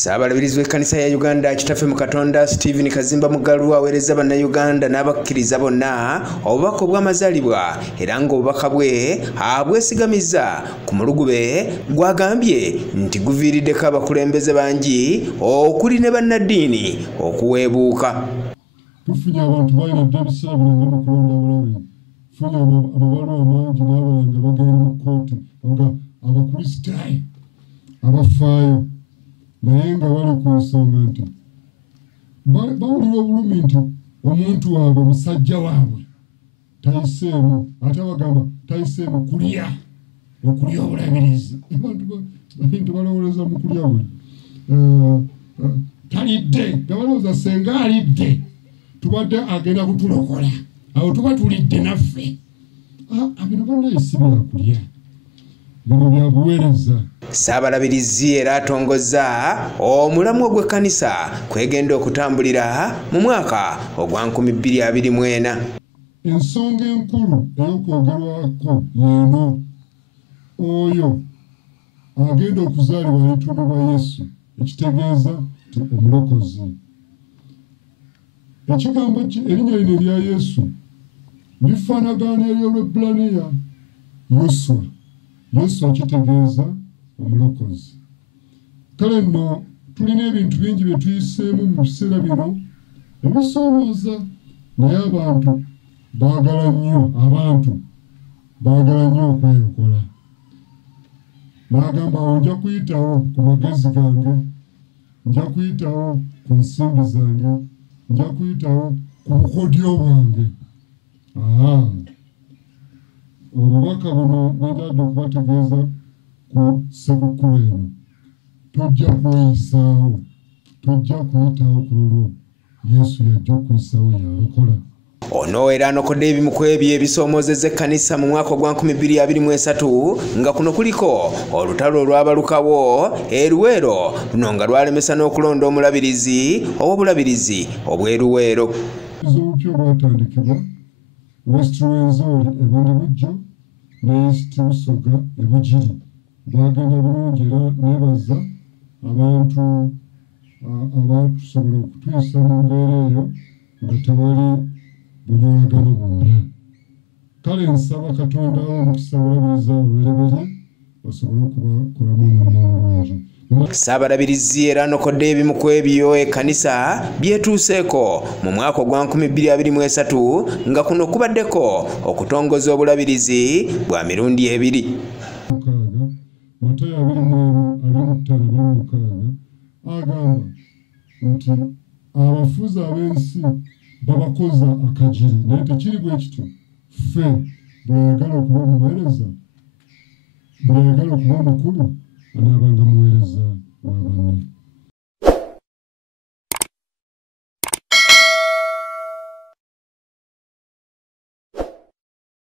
Saabalabirizi w'ekkanisa ya Uganda Kitaffe mu Katonda Stephen Kazimba Mugalu aweereza bannayuganda n'abakkiriza bonna obubaka obw'amazaalibwa era ng'obubaka bwe abwesigamiza ku mulugube gwagambye nti guviiriddeko abakulembeze bangi okuli ne bannaddiini okuweebuuka. Tufunye abantu balina ebiseera birungi mu kulonda bulabe. Tufunye amabaluwa mangi n'abalala nga bagenda mu kkooti nga abakristaayo abafaayo naye nga bali ku nsonga nti bawulira obulumi nti omuntu waabwe musajja waabwe tayiseemu ate bagamba tayiseemu okulya obulabirizi. Abantu balowooza mu kulya buli talidde nga balowooza senga alidde tubadde agenda kutulokola awo tuba tulidde naffe. Bino bonna si byakulya, bino byabuweereza. Saabalabirizi era atongozza omulamwa gw'ekkanisa kwegenda okutambulira mu mwaka ogwa 2024. Ensonga enkulu ey'okwogerwako y'eno: oyo agenda okuzaalibwa n'ettundo lwa Yesu, ekitegeeza nti omulokozi. Ekigambo erinnya lino erya Yesu lifaanagana ery'Olwebbulaniya Yoswa. Yoswa kitegeeza omulokozi. Kale nno tulina ebintu bingi bye tuyiseemu mu biseera bino ebisoomooza, naye abantu baagala nnyo okwerokola. N'agamba nja kuyitawo ku magezi gange, nja kuyitawo ku nsimbi zange, nja kuyitawo ku bukodyo bwange. Obubaka buno bwetadde okubategeeza ku ssekukkulu eno. Tojja kweyisaawo, tojja kuyitawo ku lulwo. Yesu yajja okuyisaawo yalokola. Ono era anokodde ebimu ku ebyo ebisoomoozezza ekkanisa mu mwaka ogwa 2023 nga kuno kuliko olutalo olwabalukawo eruweero luno nga lwalemesa n'okulonda omulabirizi ow'obulabirizi obw'eruweero. Obupya bwatandikibwa West Rwenzori ebundi bujjo ne East Busoga ebugiri. Bwagenda bulungi era neebaza abantu abatusobola okutuyisa mu mbeera eyo nga tewali bunyolagano bwonna. Kale nsaba Katonda omukisa bulabiriza obubereberye basobole okubakolamu omulimu omulungi. Saabalabirizi era anokodde ebimu ku ebyo ekkanisa byetuuseeko mu mwaka ogwa 2023 nga kuno kubaddeko okutongoza obulabirizi bwa mirundi 2. Matayo 25:26 agamba nti abafuzi ab'ensi babakoza akajiri, naye tekiri bwe kityo. Ffe bw'ayagala okuba omuweereza, bw'ayagala okuba omukulu anaabanga muweereza.